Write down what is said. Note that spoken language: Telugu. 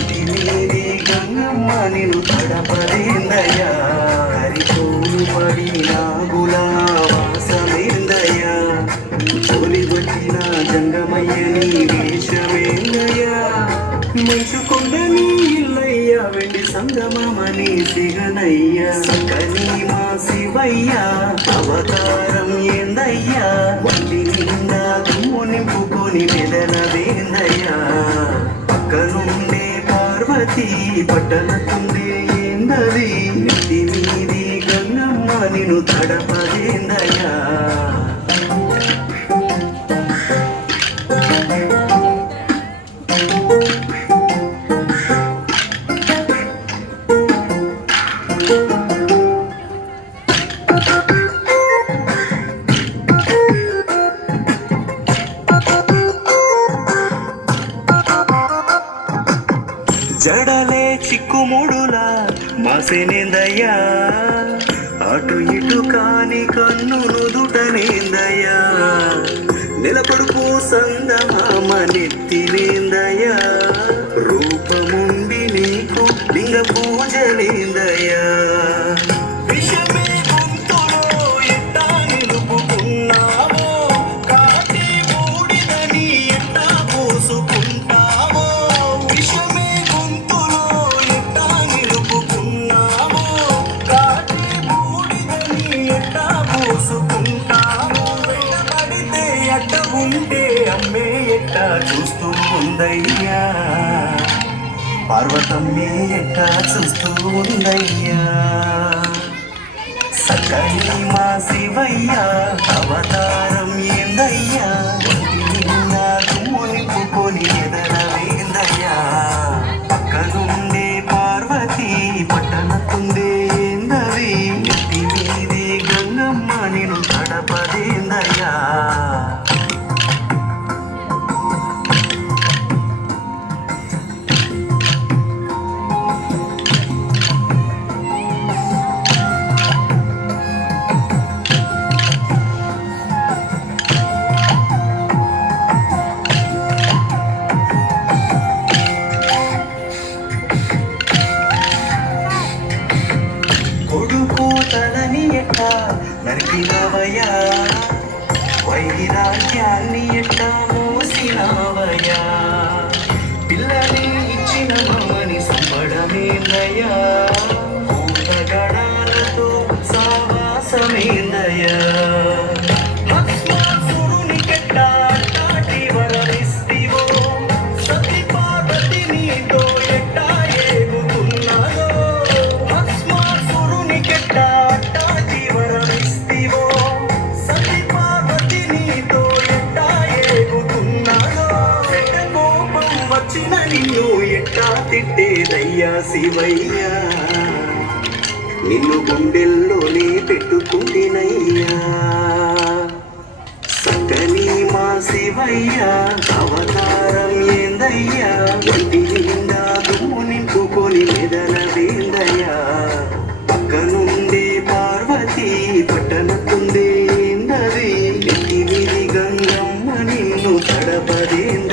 నీది గంగమ్మ నిన్ను తడపలేందయ్యా హరితోను పడి నాగులా వాసమేందయ్యా తొలిగొచ్చిన జంగమయ్య నీ వేషమేందయ్యా మంచుకొండ నీ ఇల్లయ్యా వెండి సంగమని సిగనయ్యా సకని మా శివయ్యా అవతారం ఏందయ్యా వంటి నిండా దుమ్ము నింపుకొని మెదలవేందయ్యా పక్కనుండే పార్వతి పట్టణకుండే ఏందది నెత్తి మీది గంగమ్మ నిన్ను తడపదేందయ్యా జడలే చిక్కుముడులా మాసేనేందయ్యా అటు ఇటు కాని కన్ను నుదుటనేందయ్యా నిలబడుపు సందమామ నెత్తినేందయ్యా రూపముండి నీకు లింగ పూజలేందయ్యా విషమే గొంతులో ఎట్టా నిలుపుకున్నావో కాటి బూడిదని ఎట్టా పోసుకుంటావో విషమే గొంతులో ఎట్టా నిలుపుకున్నావో కాటి బూడిదని ఎట్టా పోసుకుంటావో వెంటబడితే అడ్డ ఉంటే అమ్మే ఎట్టా చూస్తూ ఉందయ్యా పార్వతమ్మే ఎట్టా చూస్తూ ఉందయ్యా సకలి మా శివయ్యా అవతారం ఏందయ్యా నిన్నా దుమ్ము నింపుకొని ఎదరవేందయ్యా పక్కనుండే పార్వతి పట్టణకుండే ఏందది నెత్తి మీది గంగమ్మ నిన్ను తడపదేందయ్యా కొడుకు తలని ఎట్టా నరికినవయ్యా వైరాగ్యాన్ని ఎట్టా మోసినవయ్యా పిల్లని ఇచ్చిన మమ్మని సంబడమేందయ్యా కూతగడాలతో సావాసమేందయ్యా భస్మాసురునికెట్టా అట్టాటి వరమిస్తివో సతి పార్వతి నీతో ఎట్టా ఏగుతున్నదో భస్మాసురునికెట్టా అట్టాటి వరమిస్తివో సతి పార్వతి నీతో ఎట్టా ఏగుతున్నదో చెడ్డ కోపం వచ్చిన నిన్ను ఎట్టా తిట్టేదయ్యా శివయ్యా నిన్ను గుండెల్లోనే పెట్టుకుంటినయ్యా సకని మా శివయ్యా అవతారం ఏందయ్యా వంటి నిండా దుమ్ము నింపుకొని మెదలవేందయ్యా పక్కనుండే పార్వతి పట్టణకుండే ఏందది నెత్తి మీది గంగమ్మ నిన్ను తడపదేంద